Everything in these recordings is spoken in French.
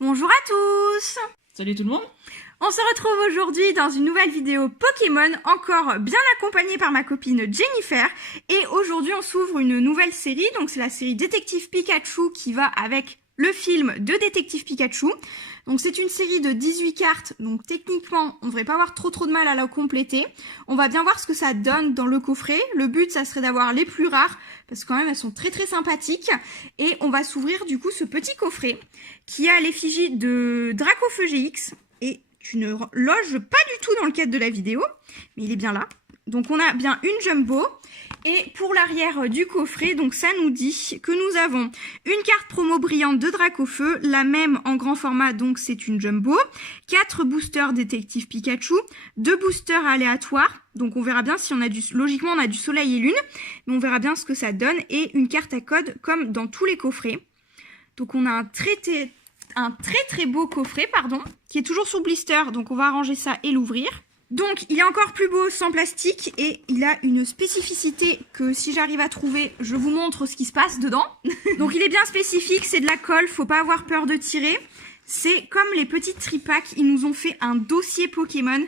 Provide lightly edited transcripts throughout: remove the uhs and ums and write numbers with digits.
Bonjour à tous! Salut tout le monde! On se retrouve aujourd'hui dans une nouvelle vidéo Pokémon, encore bien accompagnée par ma copine Jennifer. Et aujourd'hui on s'ouvre une nouvelle série, donc c'est la série Détective Pikachu qui va avec le film de Détective Pikachu. Donc c'est une série de 18 cartes, donc techniquement on ne devrait pas avoir trop de mal à la compléter. On va bien voir ce que ça donne dans le coffret. Le but ça serait d'avoir les plus rares, parce que quand même elles sont très sympathiques. Et on va s'ouvrir du coup ce petit coffret qui a l'effigie de Dracofeu GX. Et tu ne loges pas du tout dans le cadre de la vidéo, mais il est bien là. Donc on a bien une jumbo. Et pour l'arrière du coffret, donc ça nous dit que nous avons une carte promo brillante de Dracofeu, la même en grand format, donc c'est une jumbo, 4 boosters Détective Pikachu, 2 boosters aléatoires, donc on verra bien si on a logiquement on a du soleil et lune, mais on verra bien ce que ça donne, et une carte à code comme dans tous les coffrets. Donc on a un très beau coffret, qui est toujours sur blister, donc on va arranger ça et l'ouvrir. Donc, il est encore plus beau sans plastique et il a une spécificité que si j'arrive à trouver, je vous montre ce qui se passe dedans. Donc, il est bien spécifique, c'est de la colle, faut pas avoir peur de tirer. C'est comme les petites tripacks, ils nous ont fait un dossier Pokémon.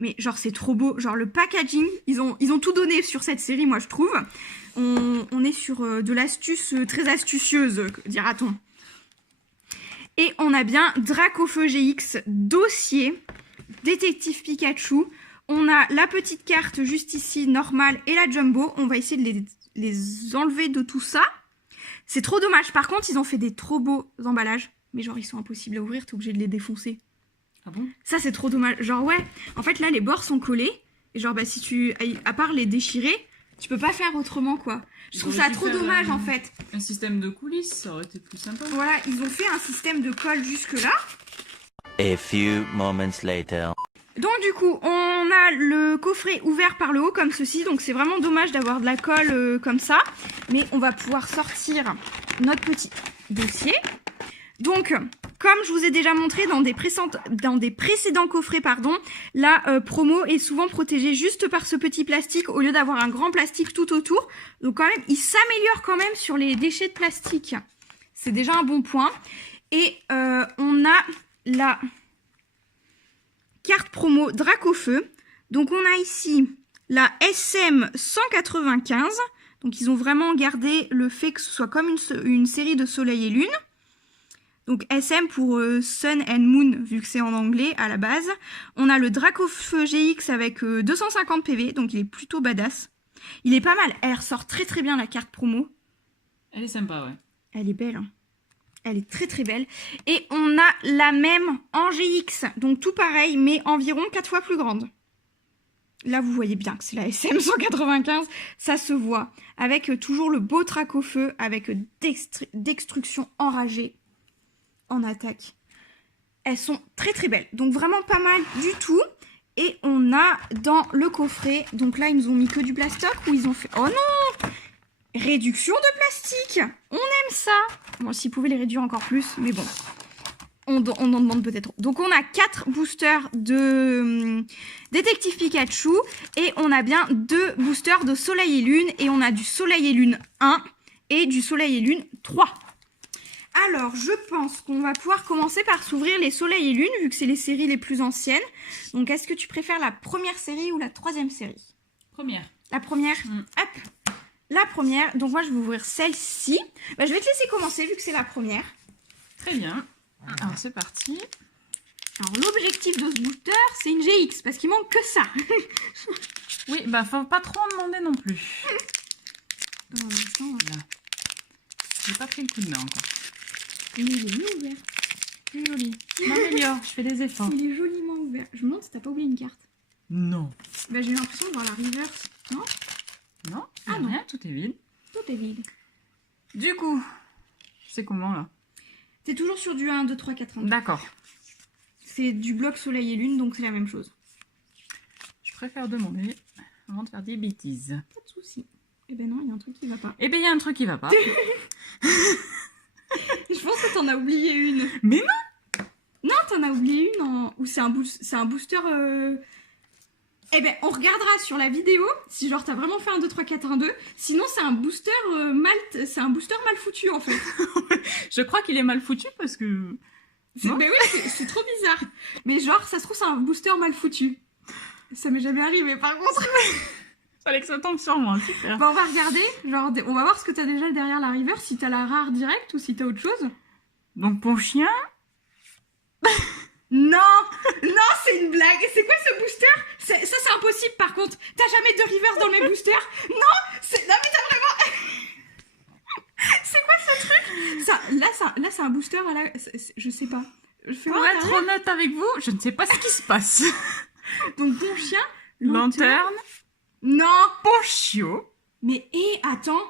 Mais genre, c'est trop beau. Genre, le packaging, ils ont tout donné sur cette série, moi, je trouve. On est sur de l'astuce très astucieuse, dira-t-on. Et on a bien Dracofeu GX dossier. Détective Pikachu, on a la petite carte juste ici, normale, et la jumbo. On va essayer de les enlever de tout ça. C'est trop dommage. Par contre, ils ont fait des trop beaux emballages. Mais genre, ils sont impossibles à ouvrir, t'es obligé de les défoncer. Ah bon? Ça, c'est trop dommage. Genre, ouais, en fait, là, les bords sont collés. Et genre, bah, si tu... À part les déchirer, tu peux pas faire autrement, quoi. Je trouve ça trop dommage, en fait. Un système de coulisses, ça aurait été plus sympa. Voilà, ils ont fait un système de colle jusque-là. A few moments later. Donc du coup, on a le coffret ouvert par le haut comme ceci, donc c'est vraiment dommage d'avoir de la colle comme ça, mais on va pouvoir sortir notre petit dossier. Donc, comme je vous ai déjà montré dans des précédents coffrets, la promo est souvent protégée juste par ce petit plastique au lieu d'avoir un grand plastique tout autour. Donc quand même, il s'améliore quand même sur les déchets de plastique. C'est déjà un bon point. Et on a la carte promo Dracofeu. Donc on a ici la SM 195. Donc ils ont vraiment gardé le fait que ce soit comme une série de soleil et lune. Donc SM pour Sun and Moon, vu que c'est en anglais à la base. On a le Dracofeu GX avec 250 PV, donc il est plutôt badass. Il est pas mal, elle ressort très bien la carte promo. Elle est sympa, ouais. Elle est belle, hein. Elle est très belle. Et on a la même en GX. Donc tout pareil, mais environ 4 fois plus grande. Là, vous voyez bien que c'est la SM 195. Ça se voit. Avec toujours le beau Dracofeu. Avec Destruction enragée en attaque. Elles sont très belles. Donc vraiment pas mal du tout. Et on a dans le coffret... Donc là, ils nous ont mis que du plastoc ou ils ont fait... Oh non! Réduction de plastique. On aime ça. Bon, s'ils pouvaient les réduire encore plus, mais bon. On en demande peut-être. Donc on a 4 boosters de Détective Pikachu. Et on a bien 2 boosters de Soleil et Lune. Et on a du Soleil et Lune 1 et du Soleil et Lune 3. Alors, je pense qu'on va pouvoir commencer par s'ouvrir les Soleil et Lune, vu que c'est les séries les plus anciennes. Donc, est-ce que tu préfères la première série ou la troisième série? Première. La première. Hop. La première, donc moi je vais ouvrir celle-ci. Bah, je vais te laisser commencer vu que c'est la première. Très bien. Alors c'est parti. Alors l'objectif de ce booster, c'est une GX, parce qu'il manque que ça. Oui, bah faut pas trop en demander non plus. Voilà. J'ai pas pris le coup de main encore. Il est bien ouvert. C'est joli. Je m'améliore, je fais des efforts. Il est joliment ouvert. Je me demande si t'as pas oublié une carte. Non. Bah, j'ai eu l'impression de voir la reverse. Non? Non, ah non, rien, tout est vide. Tout est vide. Du coup, c'est comment là? T'es toujours sur du 1, 2, 3, 4, 1. D'accord. C'est du bloc soleil et lune, donc c'est la même chose. Je préfère demander avant de faire des bêtises. Pas de soucis. Eh ben non, il y a un truc qui va pas. Eh ben il y a un truc qui va pas. Je pense que t'en as oublié une. Mais non! Non, t'en as oublié une ou c'est un booster... Eh ben, on regardera sur la vidéo si genre t'as vraiment fait un 2, 3, 4, 1, 2. Sinon, c'est un booster mal foutu en fait. Je crois qu'il est mal foutu parce que Non. Mais oui, c'est trop bizarre. Mais genre, ça se trouve, c'est un booster mal foutu. Ça m'est jamais arrivé, par contre. Fallait que ça tombe sur moi, super. Bon, on va regarder. Genre, on va voir ce que t'as déjà derrière la reverse, si t'as la rare directe ou si t'as autre chose. Donc pour chien, Non, non, c'est une blague. C'est quoi ce booster? Ça, c'est impossible, par contre. T'as jamais de reverse dans mes boosters? Non, non, mais t'as vraiment... C'est quoi ce truc? Là, c'est un booster à la... Je sais pas. pour être honnête avec vous, je ne sais pas ce qui se passe. Donc, bon chien, Lanterne, Non. Ponchio. Mais, attends.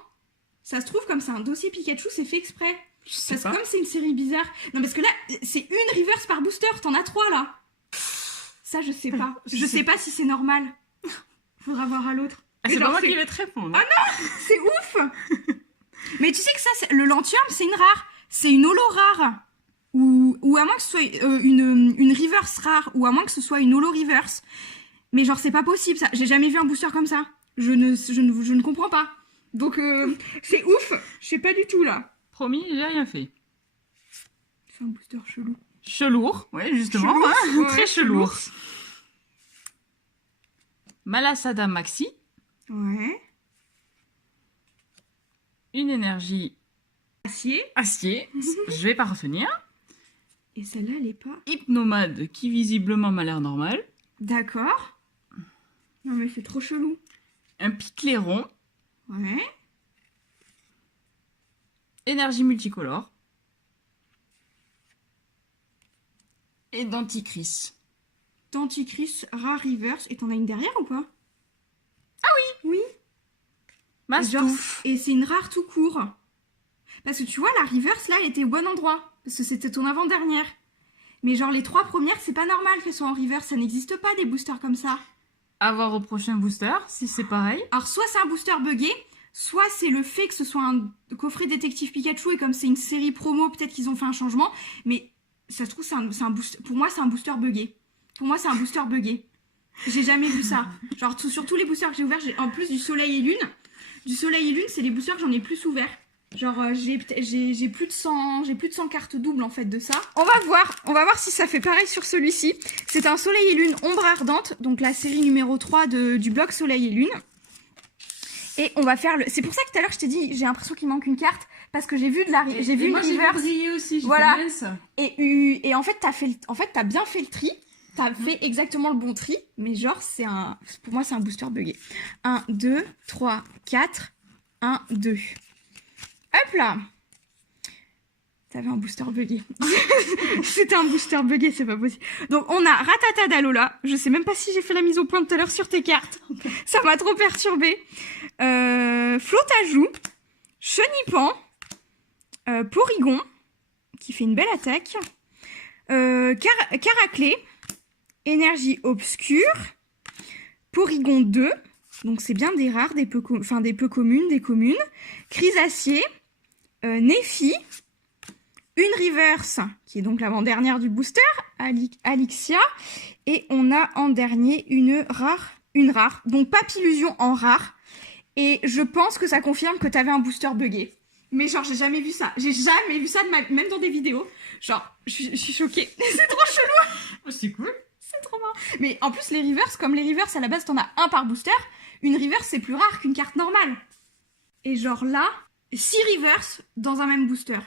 Ça se trouve, comme c'est un dossier Pikachu, c'est fait exprès. Je sais Parce que pas. comme c'est une série bizarre... Non, parce que là, c'est une reverse par booster. T'en as 3, là. Ça, je sais pas. Je sais pas si c'est normal. Faudra voir à l'autre. Ah, Mais c'est pas genre, moi qui vais te répondre. C'est ouf. Mais tu sais que ça, le Lanterne, c'est une rare. C'est une holo rare. Ou à moins que ce soit une reverse rare. Ou à moins que ce soit une holo reverse. Mais genre, c'est pas possible, ça. J'ai jamais vu un booster comme ça. Je ne comprends pas. Donc, c'est ouf. Je sais pas du tout, là. Promis, j'ai rien fait. C'est un booster chelou. Chelour, ouais, justement. Chelour, hein, ouais, très chelour. Malasada Maxi, Ouais. une énergie Acier. acier, je vais pas retenir. Et celle-là, elle est pas... Hypnomade qui visiblement m'a l'air normal. D'accord. Non, mais c'est trop chelou. Un Picléron, Ouais. énergie multicolore. Et Denticris. Denticris, rare reverse. Et t'en as une derrière ou pas? Oui. Mastouf. Et c'est une rare tout court. Parce que tu vois, la reverse, là, elle était au bon endroit. Parce que c'était ton avant-dernière. Mais genre, les 3 premières, c'est pas normal qu'elles soient en reverse. Ça n'existe pas, des boosters comme ça. À voir au prochain booster, si c'est pareil. Alors, soit c'est un booster buggé, soit c'est le fait que ce soit un coffret détective Pikachu. Et comme c'est une série promo, peut-être qu'ils ont fait un changement. Mais ça se trouve, c'est un booster... Pour moi, c'est un booster buggé. Pour moi, c'est un booster buggé. J'ai jamais vu ça. Genre, sur tous les boosters que j'ai ouverts, en plus du Soleil et Lune. Du Soleil et Lune, c'est les boosters que j'en ai plus ouverts. Genre, j'ai plus de 100 cartes doubles, en fait, de ça. On va voir si ça fait pareil sur celui-ci. C'est un Soleil et Lune Ombre Ardente, donc la série numéro 3 du bloc Soleil et Lune. Et on va faire le... C'est pour ça que tout à l'heure, je t'ai dit, j'ai l'impression qu'il manque une carte, parce que j'ai vu une reverse. J'ai brillé aussi, j'ai Voilà. fait mince. Et en fait, t'as bien fait le tri. T'as fait exactement le bon tri, mais genre, pour moi, c'est un booster buggé. 1, 2, 3, 4, 1, 2. Hop là. T'avais un booster buggé. C'était un booster buggé, c'est pas possible. Donc, on a Ratata d'Alola. Je sais même pas si j'ai fait la mise au point tout à l'heure sur tes cartes. Ça m'a trop perturbée. Flotajou. Chenipan. Porygon, qui fait une belle attaque. Caraclé. Énergie obscure, Porygon 2, donc c'est bien des rares, des peu communes, des communes, Chrysacier, Nephi, une reverse, qui est donc l'avant-dernière du booster, Alixia, et on a en dernier une rare, donc Papillusion en rare, et je pense que ça confirme que t'avais un booster buggé. Mais genre, j'ai jamais vu ça même dans des vidéos. Genre, je suis choquée. C'est trop chelou. C'est cool. C'est trop marrant. Mais en plus, les reverse, comme les reverse, à la base, t'en as un par booster. Une reverse, c'est plus rare qu'une carte normale. Et genre là, 6 reverse dans un même booster.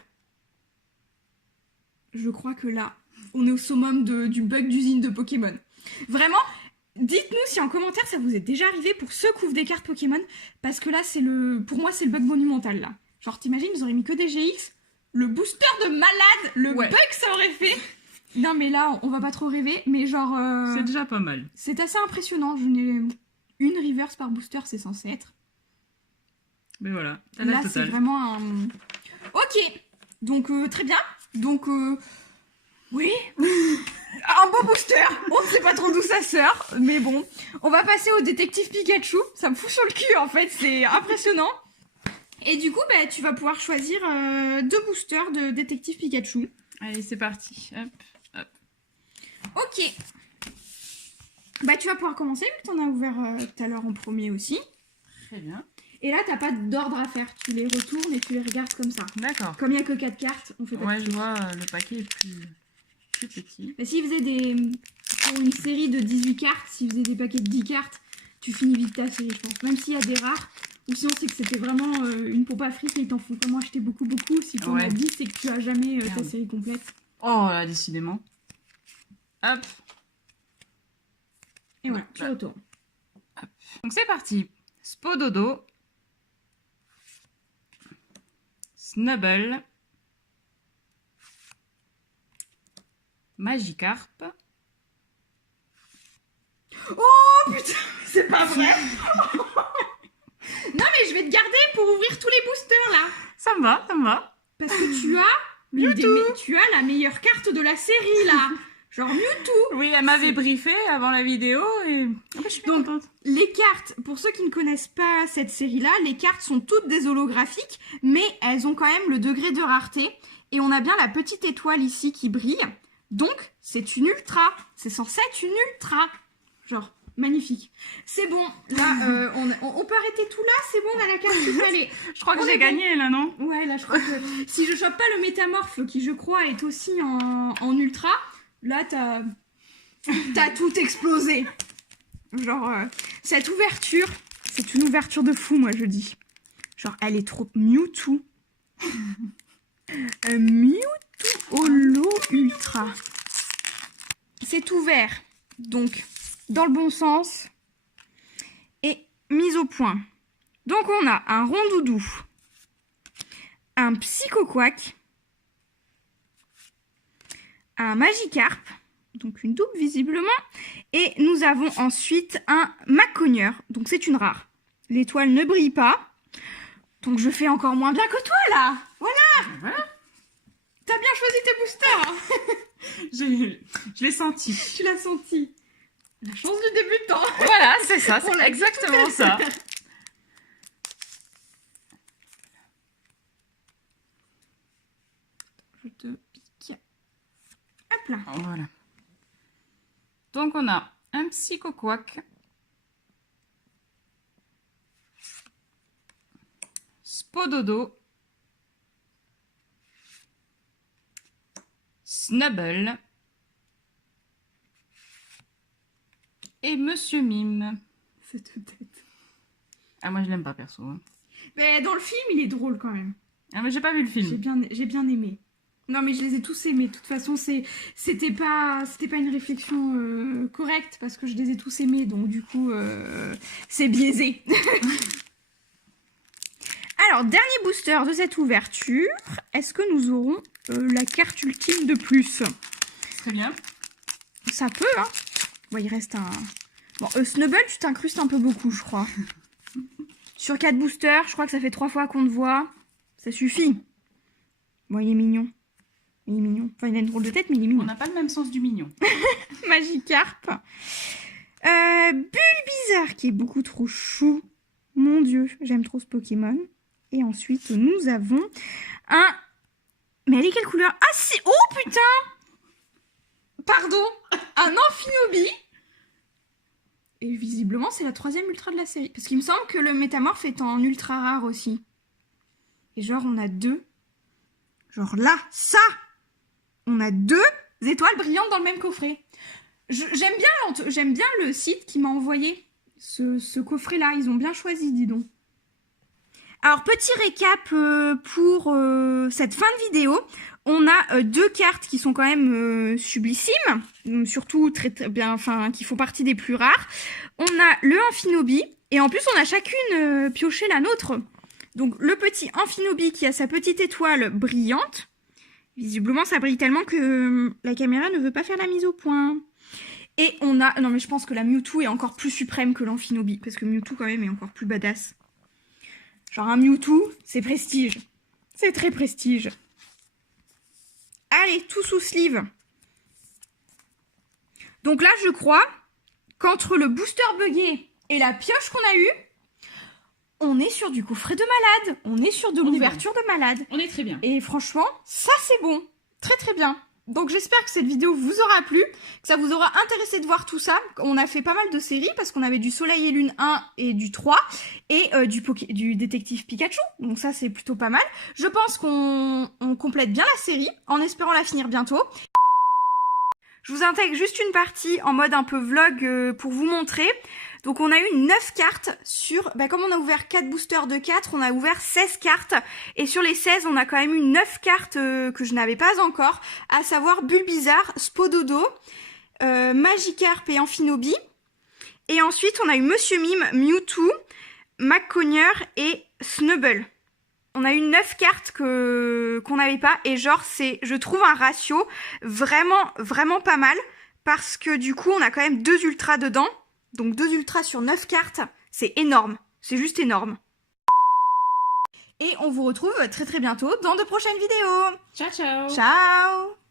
Je crois que là, on est au summum du bug d'usine de Pokémon. Vraiment, dites-nous si en commentaire ça vous est déjà arrivé pour ceux qui ouvrent des cartes Pokémon. Parce que là, pour moi, c'est le bug monumental là. Genre, t'imagines, ils auraient mis que des GX. Le booster de malade, le bug que ça aurait fait. Non mais là, on va pas trop rêver, mais genre... C'est déjà pas mal. C'est assez impressionnant, une reverse par booster, c'est censé être. Mais voilà, Là, c'est vraiment un... Ok, donc très bien. Donc, oui, un beau booster. On ne sait pas trop d'où ça sort, mais bon. On va passer au détective Pikachu. Ça me fout sur le cul, en fait, c'est impressionnant. Et du coup, bah, tu vas pouvoir choisir 2 boosters de détective Pikachu. Allez, c'est parti. Hop, hop. Ok. Bah, tu vas pouvoir commencer, vu que t'en as ouvert tout à l'heure en premier aussi. Très bien. Et là, t'as pas d'ordre à faire. Tu les retournes et tu les regardes comme ça. D'accord. Comme il n'y a que 4 cartes, on fait pas Ouais, de je vois, le paquet est plus plus petit. Mais s'il faisait des... Pour une série de 18 cartes, s'il faisait des paquets de 10 cartes, tu finis vite ta série, je pense. Même s'il y a des rares. Ou sinon, c'est que c'était vraiment une pompe à fric et ils t'en font vraiment acheter beaucoup. Si t'en as 10, c'est que tu as jamais ta série complète. Oh là, décidément. Hop. Et voilà, tu retournes. Hop. Donc c'est parti. Spododo. Snubble. Magikarp. Oh putain, c'est pas vrai. Non mais je vais te garder pour ouvrir tous les boosters là. Ça me va, ça me va. Parce que tu as tu as la meilleure carte de la série là. Genre Mewtwo. Oui, elle m'avait briefé avant la vidéo et je suis donc contente. Les cartes, pour ceux qui ne connaissent pas cette série là, les cartes sont toutes des holographiques, mais elles ont quand même le degré de rareté. Et on a bien la petite étoile ici qui brille. Donc c'est une ultra. C'est censé être une ultra. Genre, magnifique. C'est bon, là, on peut arrêter tout là, c'est bon, on a la carte qu'il fallait. Je crois que j'ai gagné, là, non? Ouais, là, je crois que si je chope pas le métamorphe, qui, je crois, est aussi en ultra, là, t'as tout explosé. Genre, cette ouverture, c'est une ouverture de fou, moi, je dis. Genre, elle est trop... Mewtwo. Mewtwo Holo Ultra. C'est ouvert, donc... dans le bon sens et mise au point. Donc on a un Rondoudou, un Psychoquack, un Magikarp, donc une double visiblement, et nous avons ensuite un Macogneur, donc c'est une rare. L'étoile ne brille pas, donc je fais encore moins bien que toi là. Voilà. T'as bien choisi tes boosters. Hein. Je l'ai senti. Tu l'as senti. La chance du débutant. Voilà, c'est ça, c'est exactement ça. Je te pique. Hop là. Voilà. Donc on a un Psychoquack, Spododo, Snubble et Monsieur Mime. Cette tête. Ah, moi je l'aime pas perso. Hein. Mais dans le film, il est drôle quand même. Ah, mais j'ai pas vu le film. J'ai bien aimé. Non, mais je les ai tous aimés. De toute façon, c'était pas une réflexion correcte parce que je les ai tous aimés. Donc, du coup, c'est biaisé. Alors, dernier booster de cette ouverture. Est-ce que nous aurons la carte ultime de plus? Très bien. Ça peut, hein. Bon, il reste un... Bon, Snubble, tu t'incrustes un peu beaucoup, je crois. Sur 4 boosters, je crois que ça fait 3 fois qu'on te voit. Ça suffit. Bon, il est mignon. Il est mignon. Enfin, il a une drôle de tête, mais il est mignon. On n'a pas le même sens du mignon. Magikarp. Bulbizarre, qui est beaucoup trop chou. Mon Dieu, j'aime trop ce Pokémon. Et ensuite, nous avons un... Mais elle est quelle couleur? Ah, si... Oh, putain! Pardon. Un Amphinobie. Et visiblement, c'est la 3e ultra de la série. Parce qu'il me semble que le métamorphe est en ultra rare aussi. Et genre, on a 2. Genre là, ça! On a 2 étoiles brillantes dans le même coffret. J'aime bien le site qui m'a envoyé ce coffret-là. Ils ont bien choisi, dis donc. Alors, petit récap pour cette fin de vidéo. On a 2 cartes qui sont quand même sublissimes, surtout très bien, enfin qui font partie des plus rares. On a le Amphinobie et en plus on a chacune pioché la nôtre. Donc le petit Amphinobie qui a sa petite étoile brillante. Visiblement ça brille tellement que la caméra ne veut pas faire la mise au point. Et on a, non mais je pense que la Mewtwo est encore plus suprême que l'Amphinobie parce que Mewtwo quand même est encore plus badass. Genre un Mewtwo, c'est prestige. C'est très prestige. Allez, tout sous sleeve. Donc là, je crois qu'entre le booster buggé et la pioche qu'on a eue, on est sur du coffret de malade. On est sur de l'ouverture de malade. On est très bien. Et franchement, ça c'est bon. Très très bien. Donc j'espère que cette vidéo vous aura plu, que ça vous aura intéressé de voir tout ça. On a fait pas mal de séries parce qu'on avait du Soleil et Lune 1 et du 3 et du détective Pikachu. Donc ça c'est plutôt pas mal. Je pense qu'on complète bien la série en espérant la finir bientôt. Je vous intègre juste une partie en mode un peu vlog pour vous montrer. Donc on a eu 9 cartes sur, comme on a ouvert 4 boosters de 4, on a ouvert 16 cartes. Et sur les 16, on a quand même eu 9 cartes que je n'avais pas encore, à savoir Bulbizarre, Spododo, Magikarp et Amphinobi. Et ensuite, on a eu Monsieur Mime, Mewtwo, McCogner et Snubble. On a eu 9 cartes qu'on n'avait pas et genre c'est, je trouve un ratio vraiment pas mal parce que du coup on a quand même 2 ultras dedans. Donc 2 ultras sur 9 cartes, c'est énorme. C'est juste énorme. Et on vous retrouve très bientôt dans de prochaines vidéos. Ciao, ciao. Ciao!